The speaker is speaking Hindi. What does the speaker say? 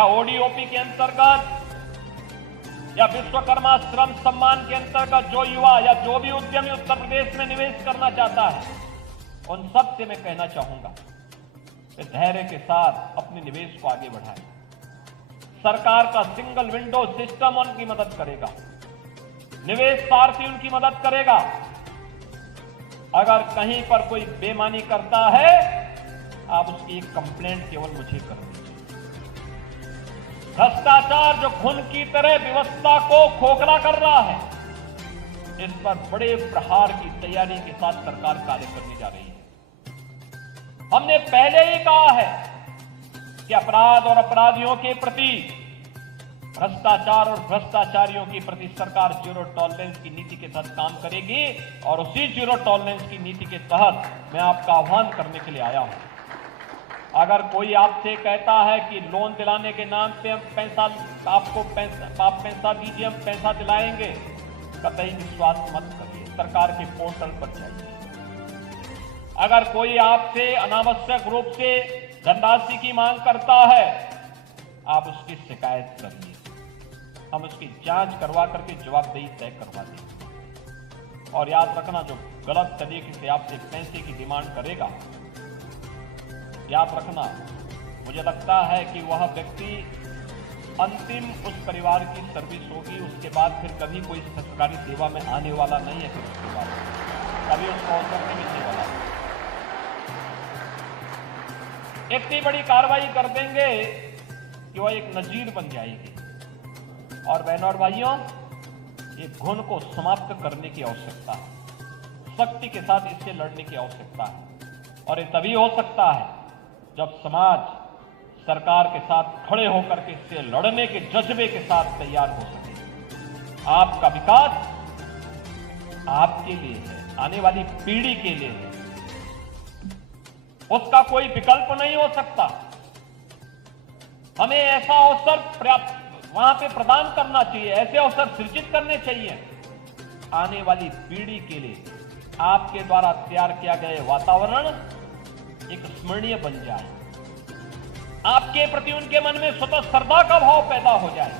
या ओडीओपी के अंतर्गत या विश्वकर्मा श्रम सम्मान के अंतर्गत जो युवा या जो भी उद्यमी उत्तर प्रदेश में निवेश करना चाहता है, उन सब से मैं कहना चाहूंगा कि धैर्य के साथ अपने निवेश को आगे बढ़ाएं। सरकार का सिंगल विंडो सिस्टम उनकी मदद करेगा, निवेश सारथी उनकी मदद करेगा। अगर कहीं पर कोई बेईमानी करता है, आप उसकी एक कंप्लेंट केवल मुझे कर दीजिए। भ्रष्टाचार जो खून की तरह व्यवस्था को खोखला कर रहा है, इस पर बड़े प्रहार की तैयारी के साथ सरकार कार्य करने जा रही है। हमने पहले ही कहा है कि अपराध और अपराधियों के प्रति, भ्रष्टाचार और भ्रष्टाचारियों के प्रति सरकार जीरो टॉलरेंस की नीति के तहत काम करेगी और उसी जीरो टॉलरेंस की नीति के तहत मैं आपका आह्वान करने के लिए आया हूं। अगर कोई आपसे कहता है कि लोन दिलाने के नाम पे हम आप पैसा दीजिए, हम पैसा दिलाएंगे, कतई विश्वास मत करिए। सरकार के पोर्टल पर जाइए। अगर कोई आपसे अनावश्यक रूप से धनराशि की मांग करता है, आप उसकी शिकायत करिए, हम उसकी जांच करवा करके जवाबदेही तय करवा देंगे। और याद रखना, जो गलत तरीके से आपसे पैसे की डिमांड करेगा, याद रखना, मुझे लगता है कि वह व्यक्ति अंतिम उस परिवार की सर्विस होगी, उसके बाद फिर कभी कोई सरकारी सेवा में आने वाला नहीं है। फिर उसके बाद कभी उसको अवसर नहीं मिलने वाला। इतनी बड़ी कार्रवाई कर देंगे कि वह एक नजीर बन जाएगी। और बहनों और भाइयों, ये घुन को समाप्त करने की आवश्यकता है, शक्ति के साथ इससे लड़ने की आवश्यकता है। और ये तभी हो सकता है जब समाज सरकार के साथ खड़े होकर के इससे लड़ने के जज्बे के साथ तैयार हो सके। आपका विकास आपके लिए है, आने वाली पीढ़ी के लिए है, उसका कोई विकल्प नहीं हो सकता। हमें ऐसा अवसर वहां पे प्रदान करना चाहिए, ऐसे अवसर सृजित करने चाहिए आने वाली पीढ़ी के लिए। आपके द्वारा तैयार किया गया वातावरण एक स्मरणीय बन जाए, आपके प्रति उनके मन में स्वतः श्रद्धा का भाव पैदा हो जाए।